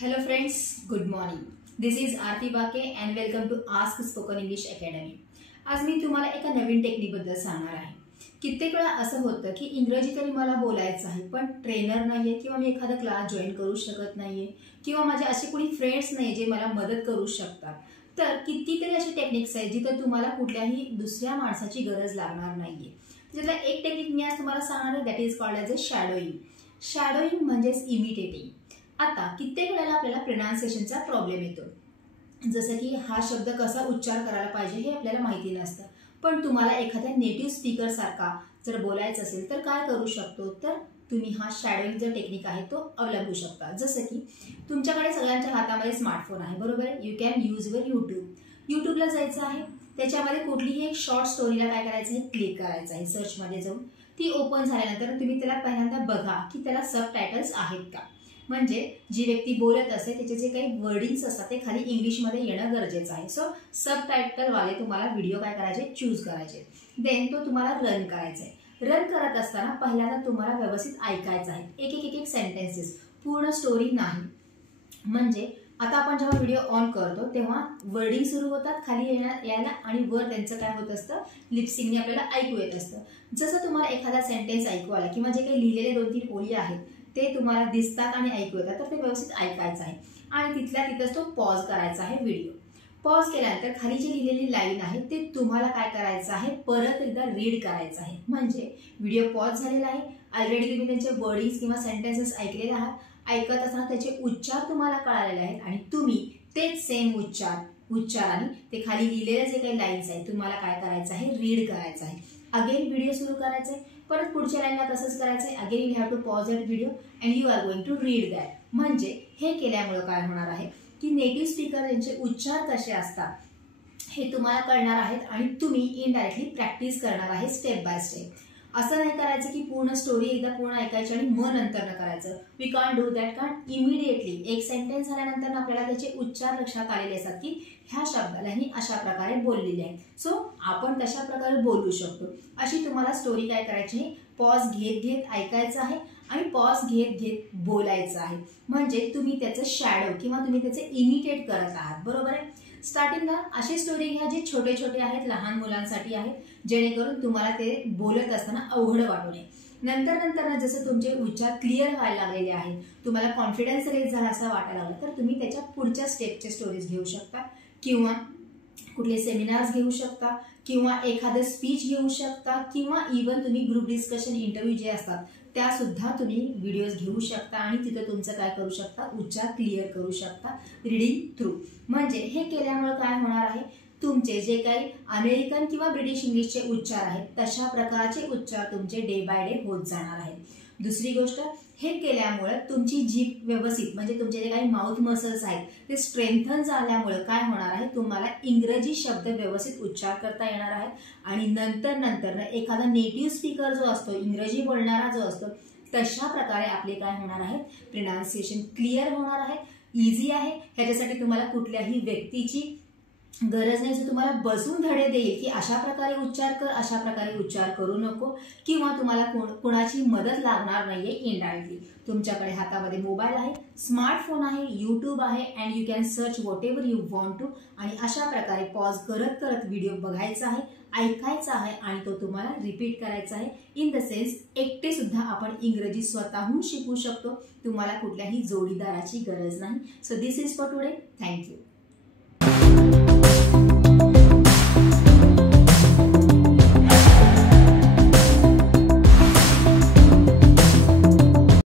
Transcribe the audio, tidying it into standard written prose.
Hello friends, good morning. This is Aarti Bake and welcome to Ask Spoken English Academy. आज मी तुम्हाला एका नवीन technique बद्दल सांगणार आहे. कित्येक वेळा असं होतं की इंग्रजी तरी मला बोलायचं आहे पण ट्रेनर नाहीये किंवा मी एखादा क्लास जॉईन करू शकत नाहीये किंवा माझे असे कोणी फ्रेंड्स नाही जे मला मदत करू शकतात. तर कितीतरी अशी टेक्निक्स आहेत जिथे तुम्हाला कुठल्याही दुसऱ्या माणसाची गरज लागणार नाहीये. त्यातला एक टेक्निक मी आज तुम्हाला सांगणार आहे, that is called as a shadowing. Shadowing म्हणजेच इमिटेटिंग. आता कित्येक वेळेला आपल्याला प्रोनाउन्सिएशनचा प्रॉब्लेम येतो, जसं की हा शब्द कसा उच्चार करायला पाहिजे हे आपल्याला माहिती नसतं. पण तुम्हाला एखाद्या नेटिव्ह स्पीकर सारखा जर बोलायचं असेल तर काय करू शकतो, तर तुम्ही हा शॅडोइंग जो टेक्निक आहे तो अवलंबू शकता. जसं की तुमच्याकडे सगळ्यांच्या हातामध्ये स्मार्टफोन आहे, बरोबर आहे. यू कॅन यूज वर यूट्यूबला जायचं आहे. त्याच्यामध्ये कुठलीही एक शॉर्ट स्टोरीला काय करायचं आहे, क्लिक करायचं आहे. सर्चमध्ये जाऊन ती ओपन झाल्यानंतर तुम्ही त्याला पहिल्यांदा बघा की त्याला सबटायटल्स आहेत का. म्हणजे जी व्यक्ती बोलत असते त्याचे जे काही वर्डिंग्स असतात ते खाली इंग्लिशमध्ये येणं गरजेचं आहे. सो सबटायटल वाले तुम्हाला व्हिडिओ काय करायचे, चूज करायचे. देन तो तुम्हाला रन करायचा आहे. रन करत असताना पहिल्यांदा तुम्हाला व्यवस्थित ऐकायचं आहे, एक एक सेंटेन्सेस, पूर्ण स्टोरी नाही. म्हणजे आता आपण जेव्हा व्हिडिओ ऑन करतो तेव्हा वर्डिंग सुरू होतात खाली यायला आणि वर त्यांचं काय होत असतं, लिपसिंगने आपल्याला ऐकू येत असतं. जसं तुम्हाला एखादा सेंटेन्स ऐकू आला किंवा जे काही लिहिलेले 2-3 ओळी आहेत ते तुम्हाला दिसतात आणि ऐकू येतात, तर ते व्यवस्थित ऐकायचं आहे आणि तिथल्या तिथंच तो पॉज करायचा आहे. व्हिडिओ पॉज केल्यानंतर खाली जी लिहिलेली लाईन आहे ते तुम्हाला काय करायचं आहे, परत एकदा रीड करायचं आहे. म्हणजे व्हिडिओ पॉज झालेला आहे, ऑलरेडी तुम्ही त्यांचे वर्डिंग्स किंवा सेंटेन्सेस ऐकलेले आहात. ऐकत असताना त्याचे उच्चार तुम्हाला कळालेले आहेत आणि तुम्ही तेच सेम उच्चाराने ते खाली लिहिलेले जे काही लाईन्स आहेत तुम्हाला काय करायचं आहे, रीड करायचं आहे. अगेन व्हिडिओ सुरू करायचा आहे, परत पुढच्या लाईनला तसंच करायचं आहे. Again you have to pause that video and you are going to read that. म्हणजे हे केल्यामुळे काय होणार आहे की नेटिव्ह स्पीकर यांचे उच्चार कसे असतात हे तुम्हाला कळणार आहेत आणि तुम्ही इनडायरेक्टली प्रॅक्टिस करणार आहे स्टेप बाय स्टेप. असं नाही करायचं की पूर्ण स्टोरी एकदा पूर्ण ऐकायची आणि मग नंतर न करायचं. We can do that. कारण इमिडिएटली एक सेंटेन्स झाल्यानंतर आपल्याला त्याचे उच्चार लक्षात आलेले असतात की ह्या शब्दाला ही अशा प्रकारे बोललेली आहे. सो आपण तशा प्रकारे बोलू शकतो. अशी तुम्हाला स्टोरी काय करायची आहे, पॉज घेत घेत ऐकायचं आहे आणि पॉज घेत घेत बोलायचं आहे. म्हणजे तुम्ही त्याचं शॅडो किंवा तुम्ही त्याचे इमिटेट करत आहात, बरोबर आहे. स्टार्टिंगला अशी स्टोरी घ्या जे छोटे छोटे आहेत, लहान मुलांसाठी आहेत, जेणेकरून तुम्हाला ते बोलत असताना अवघड वाटू नये. नंतर जसं तुमचे उच्चार क्लिअर व्हायला लागलेले आहेत, तुम्हाला कॉन्फिडन्स रेज झाला असं वाटायला लागलं तर तुम्ही त्याच्या पुढच्या स्टेपचे स्टोरीज घेऊ शकता किंवा कुठले सेमिनार्स घेऊ शकता किंवा एखादं स्पीच घेऊ शकता किंवा इव्हन तुम्ही ग्रुप डिस्कशन, इंटरव्ह्यू जे असतात त्या सुद्धा तुम्ही व्हिडिओज घेऊ शकता आणि तिथं तुमचं काय करू शकता, उच्चार क्लिअर करू शकता रीडिंग थ्रू. म्हणजे हे केल्यामुळे काय होणार आहे, तुमचे जे काही अमेरिकन किंवा ब्रिटिश इंग्लिशचे उच्चार आहेत तशा प्रकारचे उच्चार तुमचे डे बाय डे होत जाणार आहेत. दुसरी गोष्ट, हे केल्यामुळे तुमची जीभ व्यवस्थित, म्हणजे तुमचे जे काही माउथ मसल्स आहेत ते स्ट्रेंथन झाल्यामुळे काय होणार आहे, तुम्हाला इंग्रजी शब्द व्यवस्थित उच्चार करता येणार आहेत. आणि नंतर एखादा नेटिव्ह स्पीकर जो असतो, इंग्रजी बोलणारा जो असतो, तशा प्रकारे आपले काय होणार आहे, प्रोनाउन्सिएशन क्लिअर होणार आहे, इझी आहे. ह्याच्यासाठी तुम्हाला कुठल्याही व्यक्तीची गरज नाही जो तुम्हाला बसून धडे देईल की अशा प्रकारे उच्चार कर, अशा प्रकारे उच्चार करू नको, किंवा तुम्हाला कोणाची मदत लागणार नाहीये. इनडायरेक्टली तुमच्याकडे हातामध्ये मोबाईल आहे, स्मार्टफोन आहे, यूट्यूब आहे and you can search whatever you want to. आणि अशा प्रकारे पॉज करत व्हिडिओ बघायचा आहे, ऐकायचा आहे आणि तो तुम्हाला रिपीट करायचा आहे. इन द सेन्स एकटे सुद्धा आपण इंग्रजी स्वतःहून शिकू शकतो. तुम्हाला कुठल्याही जोडीदाराची गरज नाही. So this is for today. Thank you.